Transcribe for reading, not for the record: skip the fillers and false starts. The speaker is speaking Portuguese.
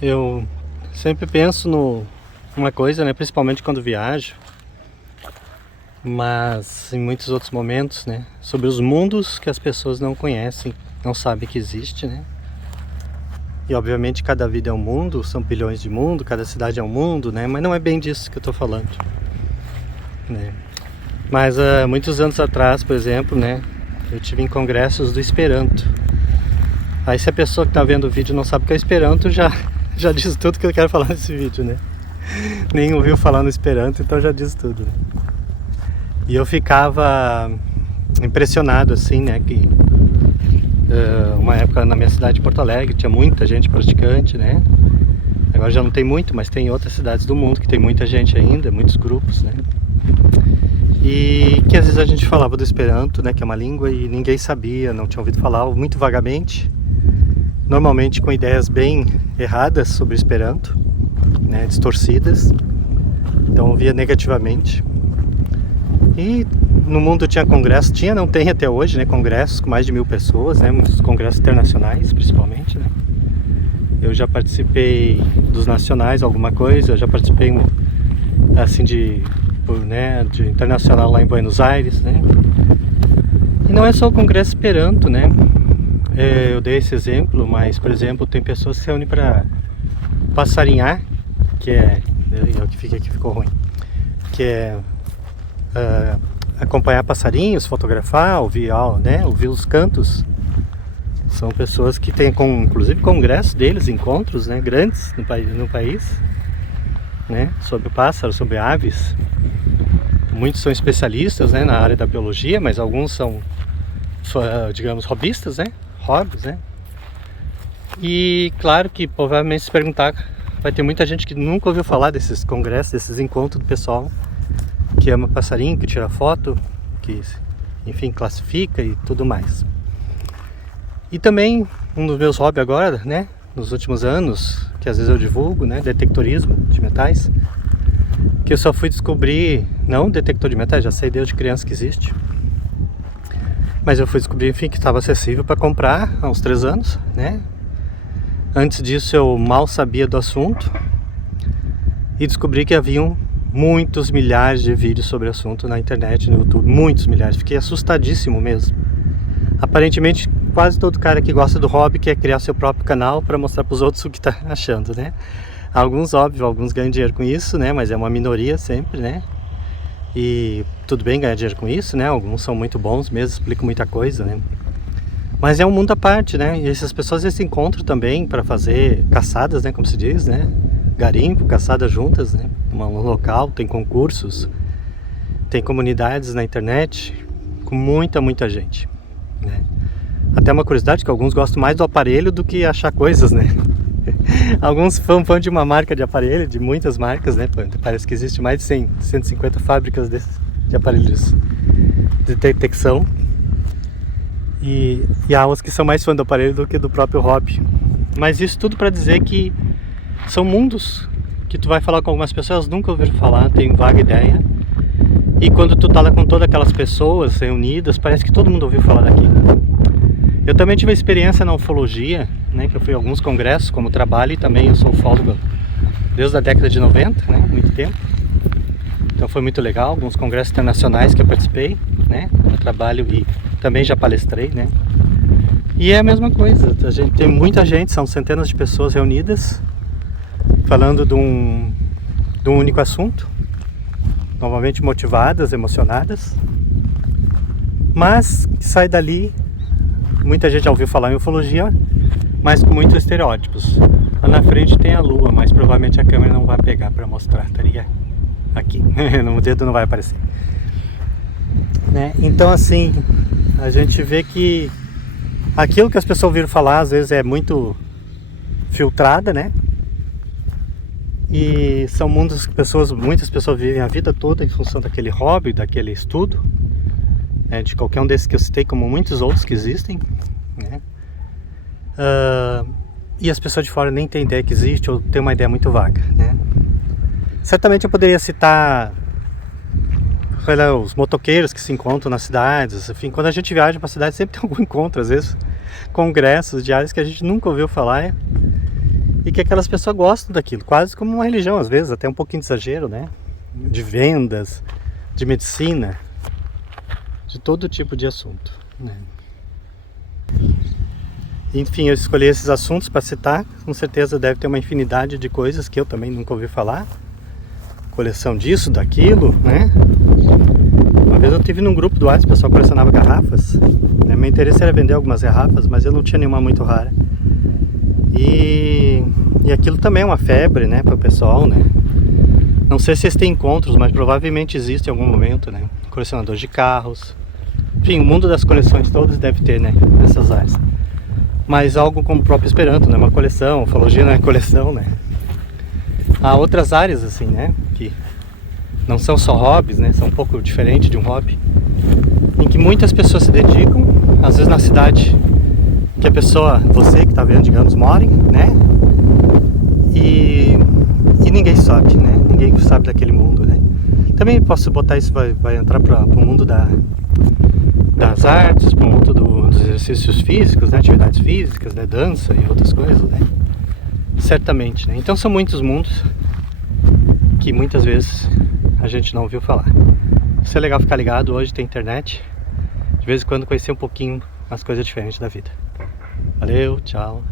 Eu sempre penso numa coisa, né, principalmente quando viajo, mas em muitos outros momentos, né, sobre os mundos que as pessoas não conhecem, não sabem que existe, né? E obviamente cada vida é um mundo, são bilhões de mundos, cada cidade é um mundo, né? Mas não é bem disso que eu tô falando, né? Mas há muitos anos atrás, por exemplo, né, eu tive em congressos do Esperanto. Aí se a pessoa que tá vendo o vídeo não sabe o que é Esperanto, já diz tudo que eu quero falar nesse vídeo, né? Nem ouviu falar no Esperanto, então já diz tudo, né? E eu ficava impressionado, assim, né, que uma época na minha cidade de Porto Alegre tinha muita gente praticante, né? Agora já não tem muito, mas tem outras cidades do mundo que tem muita gente ainda, muitos grupos, né? E que às vezes a gente falava do Esperanto, né, que é uma língua, e ninguém sabia, não tinha ouvido falar, muito vagamente, normalmente com ideias bem erradas sobre Esperanto, né, distorcidas, então via negativamente. E no mundo tinha congresso, não tem até hoje, né, congressos com mais de 1000 pessoas, né, muitos congressos internacionais principalmente, né. Eu já participei dos nacionais, alguma coisa, eu já participei assim de internacional lá em Buenos Aires, né. E não é só o congresso Esperanto, né. Eu dei esse exemplo, mas por exemplo tem pessoas que se reúnem para passarinhar, que é o que fica aqui, ficou ruim, que é acompanhar passarinhos, fotografar, ouvir os cantos. São pessoas que têm inclusive congresso deles, encontros, né, grandes no país, né, sobre pássaros, sobre aves. Muitos são especialistas, né, na área da biologia, mas alguns são, digamos, hobbyistas, né, hobbies, né. E claro que provavelmente se perguntar, vai ter muita gente que nunca ouviu falar desses congressos, desses encontros do pessoal que ama passarinho, que tira foto, que enfim classifica e tudo mais. E também um dos meus hobbies agora, né, nos últimos anos, que às vezes eu divulgo, né, detectorismo de metais, que eu só fui descobrir, não detector de metais, já sei desde criança que existe, mas eu fui descobrir, enfim, que estava acessível para comprar há uns 3 anos, né. Antes disso eu mal sabia do assunto e descobri que haviam muitos milhares de vídeos sobre o assunto na internet, no YouTube, muitos milhares, fiquei assustadíssimo mesmo. Aparentemente quase todo cara que gosta do hobby quer criar seu próprio canal para mostrar para os outros o que está achando, né? Alguns, óbvio, alguns ganham dinheiro com isso, né? Mas é uma minoria sempre, né? E tudo bem ganhar dinheiro com isso, né? Alguns são muito bons mesmo, explicam muita coisa, né? Mas é um mundo à parte, né? E essas pessoas se encontram também para fazer caçadas, né? Como se diz, né? Garimpo, caçadas juntas, né? Um local, tem concursos, tem comunidades na internet com muita gente, né? Até uma curiosidade que alguns gostam mais do aparelho do que achar coisas, né? Alguns são fã de uma marca de aparelho, de muitas marcas, né? Parece que existe mais de 150 fábricas de aparelhos de detecção. E há uns que são mais fã do aparelho do que do próprio hobby. Mas isso tudo para dizer que são mundos que tu vai falar com algumas pessoas, nunca ouviram falar, tem vaga ideia. E quando tu tá lá com todas aquelas pessoas reunidas, parece que todo mundo ouviu falar daquilo. Eu também tive experiência na ufologia, né, que eu fui a alguns congressos como trabalho, e também eu sou ufólogo desde a década de 90, né, muito tempo. Então foi muito legal, alguns congressos internacionais que eu participei, né, no trabalho, e também já palestrei, né. E é a mesma coisa, a gente tem muita gente, são centenas de pessoas reunidas, falando de um único assunto, novamente motivadas, emocionadas, mas sai dali, muita gente já ouviu falar em ufologia, mas com muitos estereótipos. Lá na frente tem a lua, mas provavelmente a câmera não vai pegar para mostrar, estaria aqui, no dedo não vai aparecer, né? Então assim, a gente vê que aquilo que as pessoas ouviram falar às vezes é muito filtrada, né? E são mundos que muitas pessoas vivem a vida toda em função daquele hobby, daquele estudo, né, de qualquer um desses que eu citei, como muitos outros que existem, né? E as pessoas de fora nem têm ideia que existe, ou tem uma ideia muito vaga, né? Certamente eu poderia citar, sei lá, os motoqueiros que se encontram nas cidades, enfim, quando a gente viaja para a cidade sempre tem algum encontro, às vezes congressos de áreas que a gente nunca ouviu falar, e que aquelas pessoas gostam daquilo, quase como uma religião, às vezes até um pouquinho de exagero, né? De vendas, de medicina, de todo tipo de assunto, né? Enfim, eu escolhi esses assuntos para citar. Com certeza deve ter uma infinidade de coisas que eu também nunca ouvi falar. Coleção disso, daquilo, né? Uma vez eu estive num grupo do WhatsApp, o pessoal colecionava garrafas, né? Meu interesse era vender algumas garrafas, mas eu não tinha nenhuma muito rara. E aquilo também é uma febre, né, para o pessoal, né? Não sei se eles têm encontros, mas provavelmente existe em algum momento, né? Colecionadores de carros. Enfim, o mundo das coleções todas deve ter, né? Nessas áreas. Mas algo como o próprio Esperanto, né? Uma coleção, ufologia não é coleção, né? Há outras áreas, assim, né? Que não são só hobbies, né? São um pouco diferente de um hobby. Em que muitas pessoas se dedicam, às vezes na cidade que a pessoa, você que está vendo, digamos, mora, né? E ninguém sabe, né? Ninguém sabe daquele mundo, né? Também posso botar isso, vai entrar para o mundo das artes, para o mundo dos exercícios físicos, né? Atividades físicas, né? Dança e outras coisas, né? Certamente, né? Então são muitos mundos que muitas vezes a gente não ouviu falar. Isso é legal ficar ligado, hoje tem internet. De vez em quando conhecer um pouquinho as coisas diferentes da vida. Valeu, tchau.